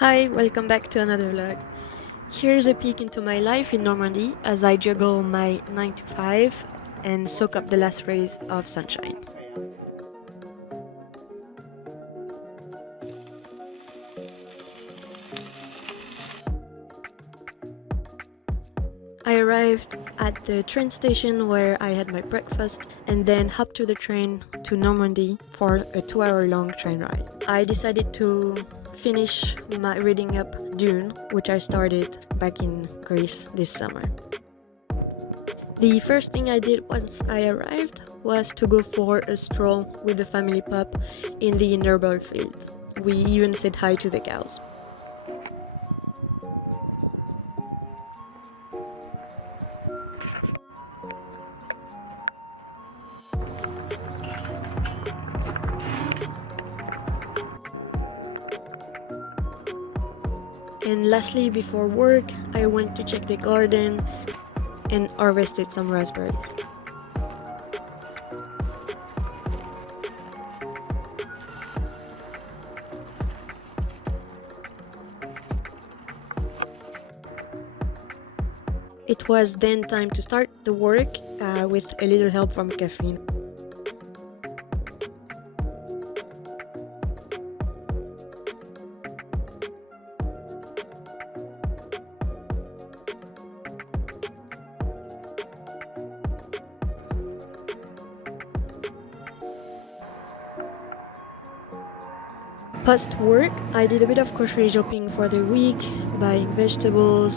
Hi, welcome back to another vlog. Here's a peek into my life in Normandy as I juggle my 9 to 5 and soak up the last rays of sunshine. I arrived at the train station where I had my breakfast and then hopped to the train to Normandy for a 2-hour long train ride. I decided to finish my reading up Dune, which I started back in Greece this summer. The first thing I did once I arrived was to go for a stroll with the family pup in the Inderberg field. We even said hi to the cows. And lastly, before work, I went to check the garden and harvested some raspberries. It was then time to start the work with a little help from caffeine. Post work, I did a bit of grocery shopping for the week, buying vegetables,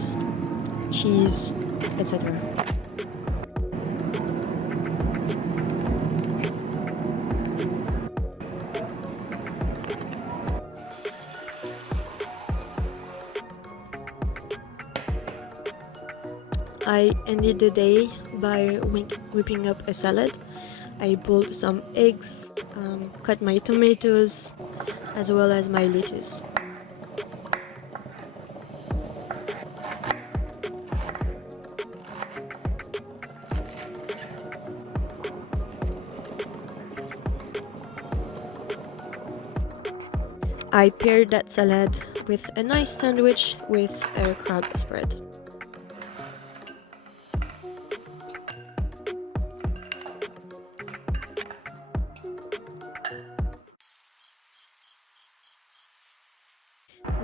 cheese, etc. I ended the day by whipping up a salad. I boiled some eggs, cut my tomatoes, as well as my lettuce. I paired that salad with a nice sandwich with a crab spread.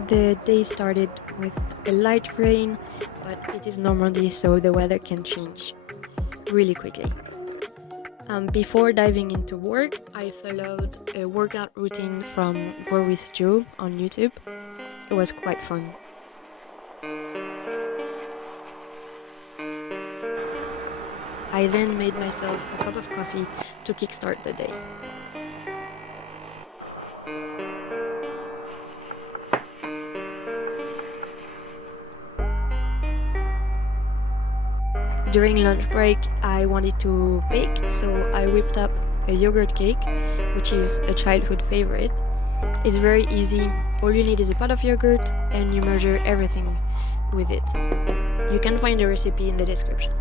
The day started with a light rain, but it is Normandy, so the weather can change really quickly. Before diving into work, I followed a workout routine from Grow with Joe on YouTube. It was quite fun. I then made myself a cup of coffee to kickstart the day. During lunch break, I wanted to bake, so I whipped up a yogurt cake, which is a childhood favorite. It's very easy. All you need is a pot of yogurt and you measure everything with it. You can find the recipe in the description.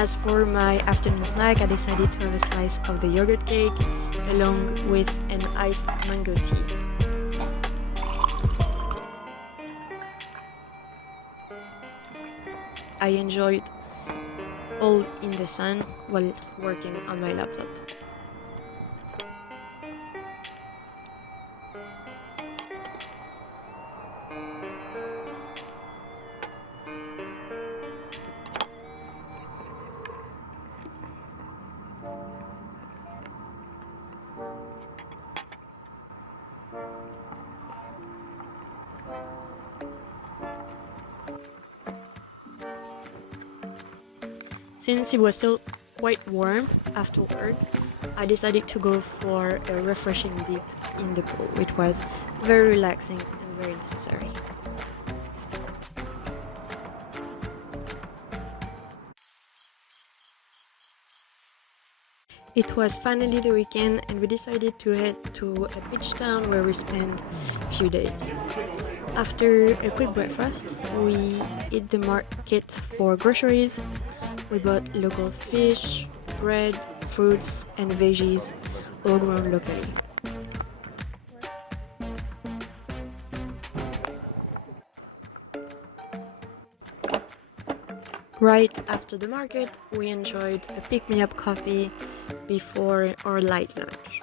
As for my afternoon snack, I decided to have a slice of the yogurt cake along with an iced mango tea. I enjoyed all in the sun while working on my laptop. Since it was still quite warm after work, I decided to go for a refreshing dip in the pool, which was very relaxing and very necessary. It was finally the weekend and we decided to head to a beach town where we spent a few days. After a quick breakfast, we hit the market for groceries. We bought local fish, bread, fruits, and veggies, all grown locally. Right after the market, we enjoyed a pick-me-up coffee before our light lunch.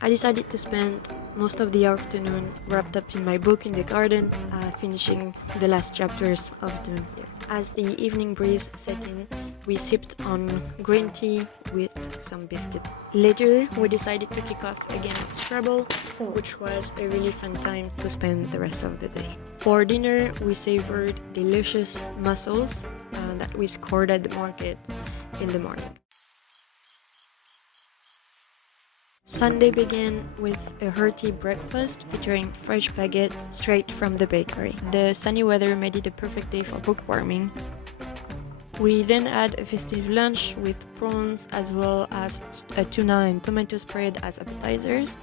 I decided to spend most of the afternoon wrapped up in my book in the garden, finishing the last chapters of the year. As the evening breeze set in, we sipped on green tea with some biscuit. Later, we decided to kick off again Scrabble, which was a really fun time to spend the rest of the day. For dinner, we savored delicious mussels that we scored at the market in the morning. Sunday began with a hearty breakfast featuring fresh baguettes straight from the bakery. The sunny weather made it a perfect day for bookworming. We then had a festive lunch with prawns as well as a tuna and tomato spread as appetizers.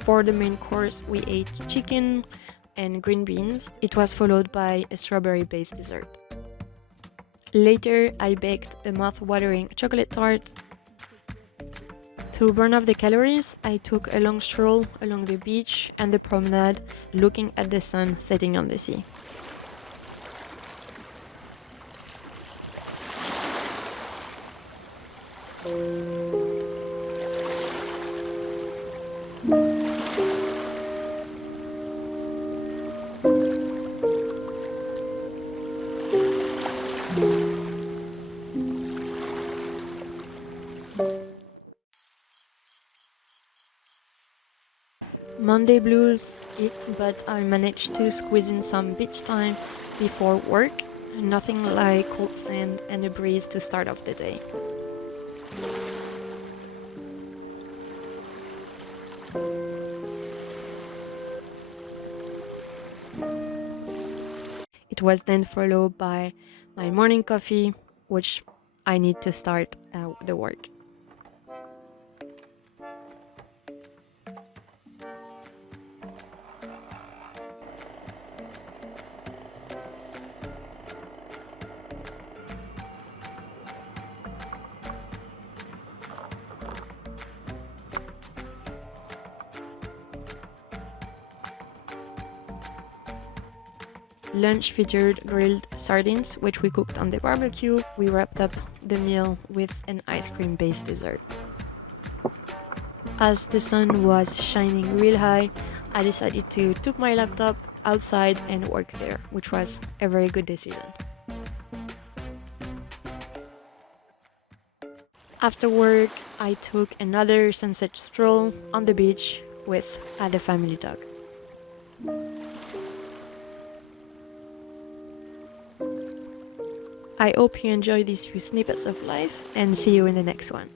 For the main course, we ate chicken and green beans. It was followed by a strawberry-based dessert. Later, I baked a mouth-watering chocolate tart. To burn off the calories, I took a long stroll along the beach and the promenade, looking at the sun setting on the sea. Monday blues hit, but I managed to squeeze in some beach time before work. Nothing like cold sand and a breeze to start off the day. It was then followed by my morning coffee, which I need to start the work. Lunch featured grilled sardines, which we cooked on the barbecue. We wrapped up the meal with an ice cream-based dessert. As the sun was shining real high, I decided to took my laptop outside and work there, which was a very good decision. After work, I took another sunset stroll on the beach with the family dog. I hope you enjoy these few snippets of life and see you in the next one.